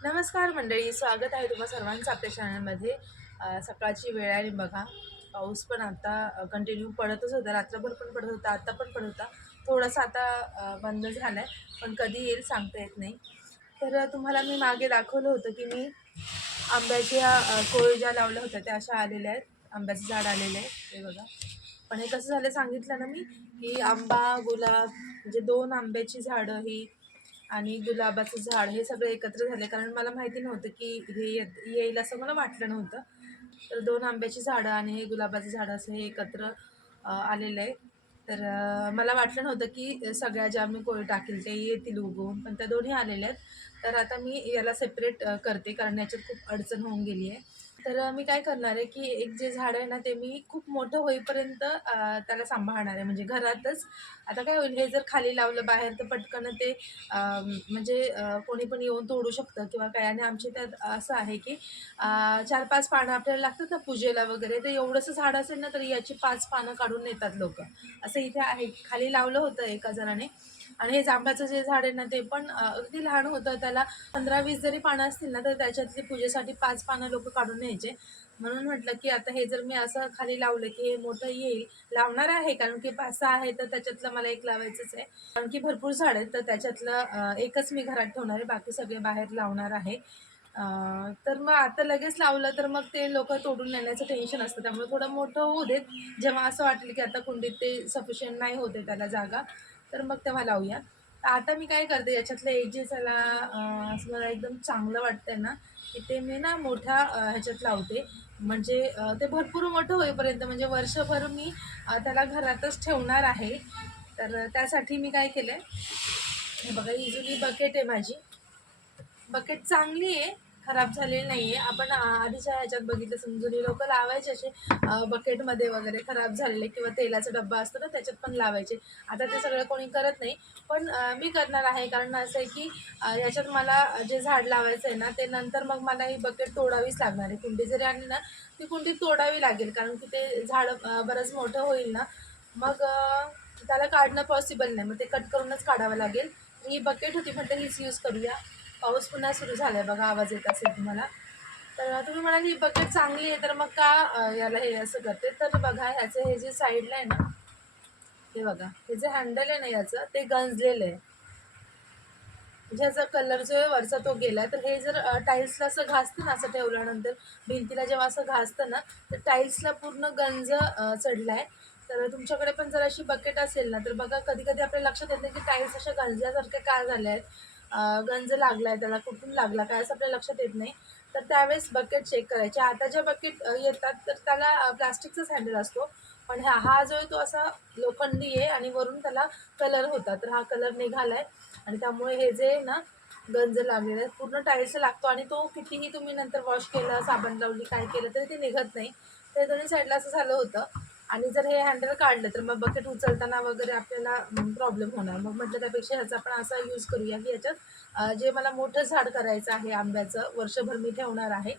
नमस्कार मंडळी स्वागत आहे तुम्हा सर्वांचं आपल्या चॅनलमध्ये सकाळची वेळ आहे बघा पाऊस पण आता कंटिन्यू पडतच होता. रात्रभर पण पडत होता आत्ता पण पडत होता. थोडासा आता बंद झाला आहे पण कधी येईल सांगता येत नाही. तर तुम्हाला मी मागे दाखवलं होतं की मी आंब्याच्या अ, कोळी ज्या लावल्या होत्या त्या अशा आलेल्या आहेत. आंब्याचं झाड आलेलं आहे ते बघा. पण हे कसं झालं सांगितलं ना मी की आंबा गुलाब म्हणजे दोन आंब्याची झाडं ही आणि गुलाबाचं झाड हे सगळं एकत्र झाले कारण मला माहिती नव्हतं की हे येत येईल असं मला वाटलं नव्हतं. तर दोन आंब्याची झाडं आणि हे गुलाबाचं झाड असं हे एकत्र आलेलं आहे. तर मला वाटलं नव्हतं की सगळ्या ज्या मी कोळी टाकेल ते येतील उगवून पण त्या दोन्ही आलेल्या आहेत. तर आता मी याला सेपरेट करते कारण याच्यात खूप अडचण होऊन गेली आहे. तर मी काय करणार आहे की एक जे झाड आहे ना ते मी खूप मोठं होईपर्यंत त्याला सांभाळणार आहे. म्हणजे घरातच. आता काय होईल हे जर खाली लावलं बाहेर तर पटकन ते म्हणजे कोणी पण येऊन तोडू शकतं किंवा काय. आणि आमच्या त्यात असं आहे की चार पाच पानं आपल्याला लागतात ना पूजेला वगैरे तर एवढंसं झाड असेल ना तर याची पाच पानं काढून नेतात लोक. असं इथे आहे खाली लावलं होतं एका जणाने. आणि हे जांभळाचं जे झाड आहे ना ते पण अगदी लहान होतं. त्याला पंधरा वीस जरी पानं असतील ना तर त्याच्यातली पूजेसाठी पाच पानं लोक काढून न्यायचे. म्हणून म्हटलं की आता हे जर मी असं खाली लावलं की हे मोठं येईल. लावणार आहे कारण की पाच सहा आहे तर त्याच्यातलं मला एक लावायचंच आहे. कारण की भरपूर झाड आहेत तर त्याच्यातलं एकच मी घरात ठेवणार आहे बाकी सगळे बाहेर लावणार आहे. तर मग आता लगेच लावलं तर मग ते लोक तोडून नेण्याचं टेन्शन असतं. त्यामुळे थोडं मोठं होऊ देत. जेव्हा असं वाटेल की आता कुंडीत ते सफिशियंट नाही होते त्याला जागा तर मग तेव्हा लावूया. तर आता मी काय करते याच्यातलं एक जे चला असं मला एकदम चांगलं वाटतंय ना की ते मी ना मोठ्या ह्याच्यात लावते. म्हणजे ते भरपूर मोठं होईपर्यंत म्हणजे वर्षभर मी त्याला घरातच ठेवणार आहे. तर त्यासाठी मी काय केलं आहे बघा ही जुनी बकेट आहे माझी. बकेट चांगली आहे खराब झालेली नाही आहे आपण आधीच्या ह्याच्यात बघितलं जुनी लोक लावायचे असे बकेटमध्ये वगैरे खराब झालेले किंवा तेलाचा डब्बा असतो ना त्याच्यात पण लावायचे. आता ते सगळं कोणी करत नाही. पण मी करणार आहे. कारण असं आहे की ह्याच्यात याच्यात मला जे झाड लावायचं आहे ना ते नंतर मग मला ही बकेट तोडावीच लागणार आहे. कुंडी जरी आणली ना ती कुंडी तोडावी लागेल. कारण की ते झाड बरंच मोठं होईल ना. मग त्याला काढणं पॉसिबल नाही. मग ते कट करूनच काढावं लागेल. ही बकेट होती म्हटलं हीच यूज करूया. पाऊस पुन्हा सुरू झाला आहे बघा आवाज येत असेल तुम्हाला. तर तुम्ही म्हणाल ही बकेट चांगली आहे तर मग का याला हे असं करते? तर बघा ह्याचं हे जे साईडला आहे ना हे बघा हे जे हँडल आहे ना याचं ते गंजलेलं आहे. म्हणजे ह्याचा कलर जो आहे वरचा तो गेला तर हे जर टाईल्सला असं घासतं ना असं ठेवल्यानंतर भिंतीला जेव्हा असं घासतं ना तर टाईल्सला पूर्ण गंज चढलाय चढला आहे. तर तुमच्याकडे पण जर अशी बकेट असेल ना तर बघा कधी कधी आपल्या लक्षात येत नाही की टाईल्स अशा गंजल्यासारख्या काय झाल्या आहेत? गंज लागला आहे त्याला कुठून लागला काय असं आपल्या लक्षात येत नाही. तर त्यावेळेस बकेट चेक करायचे. आता ज्या बकेट येतात तर त्याला प्लास्टिकचाच हँडल असतो. पण हा हा जो आहे तो असा लोखंडी आहे आणि वरून त्याला कलर होता. तर हा कलर निघाला आहे आणि त्यामुळे हे जे आहे ना गंज लागलेला आहे. पूर्ण टाईल्सला लागतो आणि तो कितीही तुम्ही नंतर वॉश केलं साबण लावली काय केलं तरी ते निघत नाही. ते दोन्ही साईडला असं झालं होतं. आणि जर हे हँडल काढलं तर मग बकेट उचलताना वगैरे आपल्याला प्रॉब्लेम होणार. मग म्हटलं त्यापेक्षा ह्याचा आपण असा यूज करूया की याच्यात जे मला मोठं झाड करायचं आहे आंब्याचं वर्षभर मी ठेवणार आहे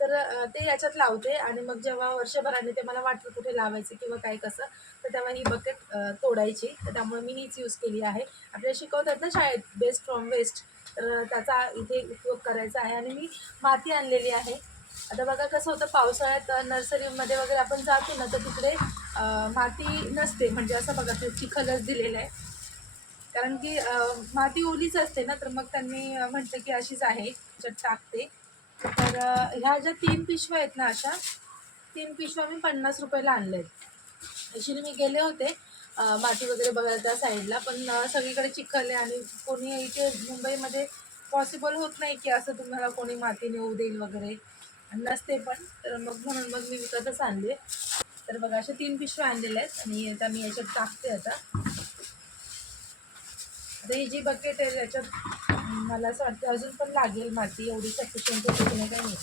तर ते याच्यात लावते आणि मग जेव्हा वर्षभराने ते मला वाटलं कुठे लावायचं किंवा काय कसं तर तेव्हा ही बकेट तोडायची. तर त्यामुळे मी हीच यूज केली आहे. आपल्याला शिकवतात ना शाळेत बेस्ट फ्रॉम वेस्ट तर त्याचा इथे उपयोग करायचा आहे. आणि मी माती आणलेली आहे. आता बघा कसं होतं पावसाळ्यात नर्सरीमध्ये वगैरे आपण जातो ना तर तिकडे माती नसते. म्हणजे असं बघा ते चिखलच दिलेलं आहे कारण की माती ओलीच असते ना तर मग त्यांनी म्हटलं की अशीच आहे त्याच्यात टाकते. तर ह्या ज्या तीन पिशव्या आहेत ना अशा तीन पिशव्या मी पन्नास रुपयाला आणल्या आहेत ॲक्च्युली मी गेले होते माती वगैरे बघायला त्या साईडला पण सगळीकडे चिखल आहे आणि कोणी इथे मुंबईमध्ये पॉसिबल होत नाही की असं तुम्हाला कोणी माती नेऊ देईल वगैरे. नसते पण. तर मग म्हणून मग मी विकतच आणले. तर बघा अशा तीन पिशव्या आणलेल्या आहेत आणि आता मी याच्यात टाकते आता. आता ही जी बकेट आहे याच्यात मला असं वाटतं अजून पण लागेल माती एवढी सफिशियंट होती नाही नाही.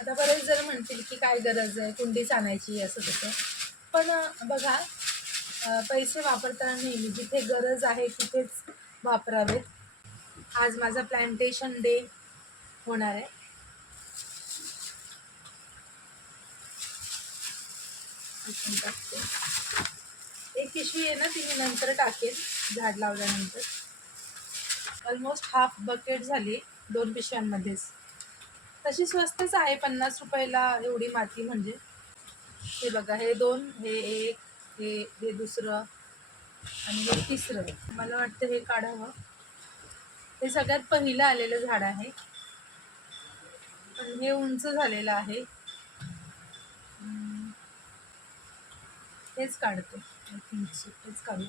आता बरेच जर म्हणतील की काय गरज आहे कुंडीच आणायची असं तसं. पण बघा पैसे वापरताना नेहमी जिथे गरज आहे तिथेच वापरावेत. आज माझा प्लॅन्टेशन डे होणार आहे. टाकते. एक पिशवी आहे ना ती मी नंतर टाकेन झाड लावल्यानंतर. ऑलमोस्ट हाफ बकेट झाली दोन पिशव्यांमध्येच. तशी स्वस्तच आहे पन्नास रुपयाला एवढी माती म्हणजे. हे बघा हे दोन हे एक हे हे दुसरं आणि हे तिसरं. मला वाटतं हे काढावं. हे सगळ्यात पहिलं आलेलं झाड आहे. पण हे उंच झालेलं आहे. तेच काढतो. तेच काढू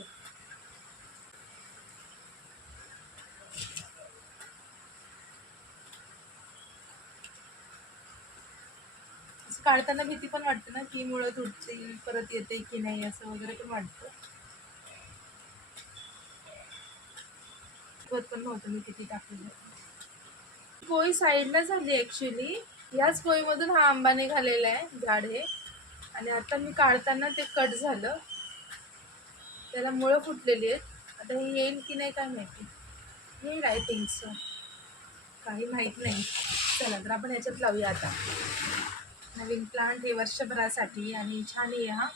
काढताना भीती पण वाटते ना की मुळं तुटतील परत येते की नाही असं वगैरे पण वाटतं. पण नव्हतं मी किती टाकलेलं. कोळी साईडला झाली ऍक्च्युली याच कोळीमधून हा आंबा निघालेला आहे झाड हे. आणि आता मी काढताना ते कट झालं. त्याला मुळं फुटलेली आहेत. आता हे येईल की नाही काय माहिती. येईल आय थिंक सो काही माहीत नाही. चला तर आपण ह्याच्यात लावूया आता. नवीन प्लांट हे वर्षभरासाठी आणि छान आहे हा.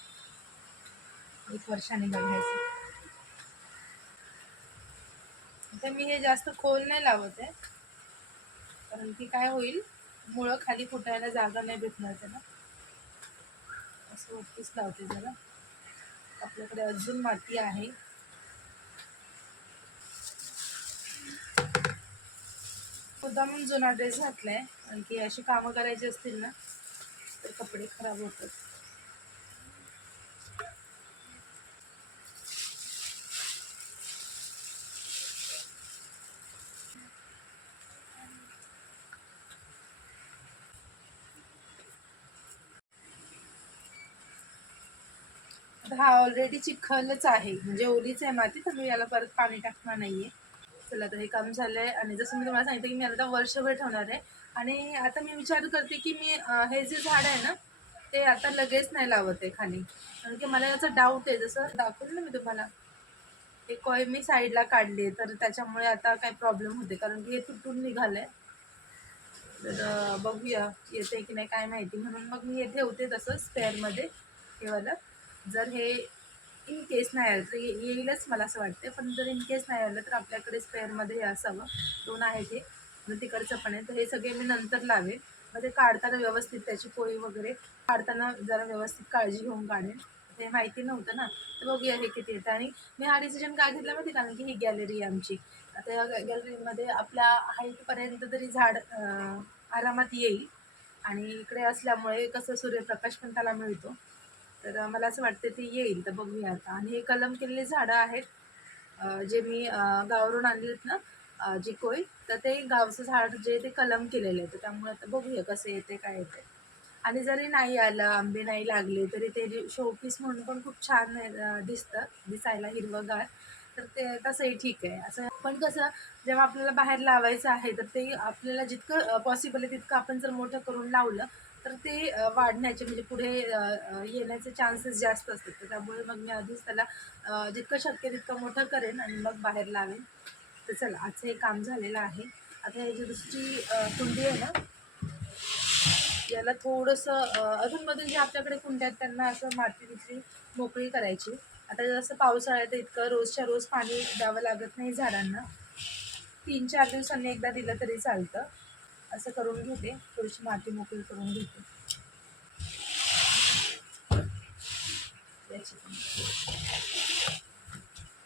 एक वर्षाने बघायचं आता मी हे जास्त खोल नाही लावत आहे. कारण की काय होईल? मुळं खाली फुटायला जागा नाही भेटणार त्याला. असं वरतीच लावते जरा. आपल्याकडे अजून माती आहे. मुद्दामून जुना ड्रेस घातलाय. आणखी अशी कामं करायची असतील ना तर कपडे खराब होतात. हा ऑलरेडी चिखलच आहे. म्हणजे ओलीच आहे माती तर मी याला परत पाणी टाकणार नाही आहे चला तर हे काम झालं आहे आणि जसं मी तुम्हाला सांगितलं की मी आता वर्षभर ठेवणार आहे. आणि आता मी विचार करते की मी हे जे झाड आहे ना ते आता लगेच नाही लावत आहे खाली. कारण की मला याचा डाऊट आहे. जसं दाखवलं ना मी तुम्हाला ते कॉय मी साईडला काढले तर त्याच्यामुळे आता काय प्रॉब्लेम होते. कारण की हे तुटून आहे तर बघूया येते की नाही काय माहिती. म्हणून मग मी हे ठेवते तसं स्पेअरमध्ये हे वाला. जर हे इन केस नाही आलं तर ये- येईलच मला असं वाटते पण जर इन केस नाही आलं तर आपल्याकडे स्पेअरमध्ये हे असावं. दोन आहे ते. तिकडचं पण आहे. तर हे सगळे मी नंतर लावेन. मग ते काढताना व्यवस्थित त्याची पोळी वगैरे काढताना जरा व्यवस्थित काळजी घेऊन काढेन. ते माहिती नव्हतं ना. तर बघूया हे किती येतं. आणि मी हा डिसिजन काय घेतला माहिती कारण की ही गॅलरी आहे आमची. आता या गॅलरीमध्ये आपल्या हाईटपर्यंत तरी झाड आरामात येईल. आणि इकडे असल्यामुळे कसं सूर्यप्रकाश पण त्याला मिळतो. तर मला असं वाटतं ती येईल तर बघूया आता. आणि हे कलम केलेली झाडं आहेत जे मी अं, गावावरून आहेत ना अं, जिकोई तर ते गावचं झाड जे ते कलम केलेलं आहे. तर त्यामुळे आता बघूया कसं येते काय येते. आणि जरी नाही आलं आंबे नाही लागले तरी ते शोपीस म्हणून पण खूप छान दिसतं दिसायला हिरवंगार. तर ते तसंही ठीक आहे. असं पण कसं जेव्हा आपल्याला बाहेर लावायचं आहे तर ते आपल्याला जितकं पॉसिबल आहे तितकं आपण जर मोठं करून लावलं तर ते वाढण्याचे म्हणजे पुढे येण्याचे चान्सेस जास्त असतात. तर त्यामुळे मग मी आधीच त्याला जितकं शक्य तितकं मोठं करेन आणि मग बाहेर लावेन. तर चला आजचं हे काम झालेलं आहे. आता ही जी दुसरी कुंडी आहे ना याला थोडंसं अधूनमधून जे आपल्याकडे कुंड्या आहेत त्यांना असं माती तिथली मोकळी करायची. आता जसं पावसाळ्यात इतकं रोजच्या रोज पाणी द्यावं लागत नाही झाडांना. तीन चार दिवसांनी एकदा दिलं तरी चालतं. असं करून घेते. थोडीशी माती मोकळी करून घेते.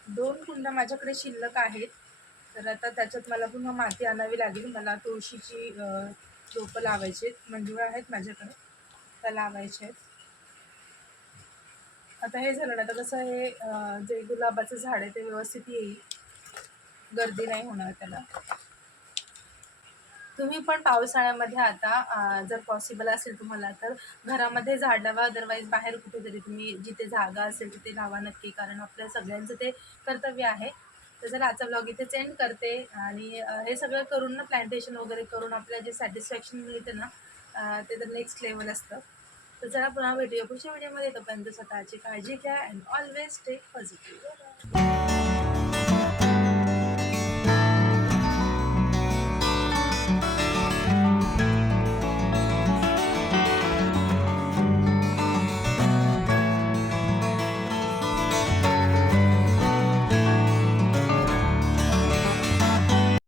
दोन कुंड्या माझ्याकडे शिल्लक आहेत. तर आता त्याच्यात मला पुन्हा माती आणावी लागेल. मला तुळशीची रोपं लावायची आहेत. मंजुळा आहेत माझ्याकडे. त्या लावायच्या आहेत. आता हे झालं ना आता कसं हे जे गुलाबाचं झाड आहे ते व्यवस्थित येईल. गर्दी नाही होणार त्याला. तुम्ही पण पावसाळ्यामध्ये आता जर पॉसिबल असेल तुम्हाला तर घरामध्ये झाड लावा अदरवाईज बाहेर कुठेतरी तुम्ही जिथे जागा असेल तिथे लावा नक्की. कारण आपल्या सगळ्यांचं ते कर्तव्य आहे. तर जर आजचा ब्लॉग इथे एंड करते. आणि हे सगळं करून ना प्लांटेशन वगैरे करून आपल्याला जे सॅटिस्फॅक्शन मिळतं ना ते तर नेक्स्ट लेवल असतं. तर चला पुन्हा भेटूया पुढच्या व्हिडिओमध्ये तोपर्यंत स्वतःची काळजी घ्या अँड ऑलवेज टेक पॉझिटिव्ह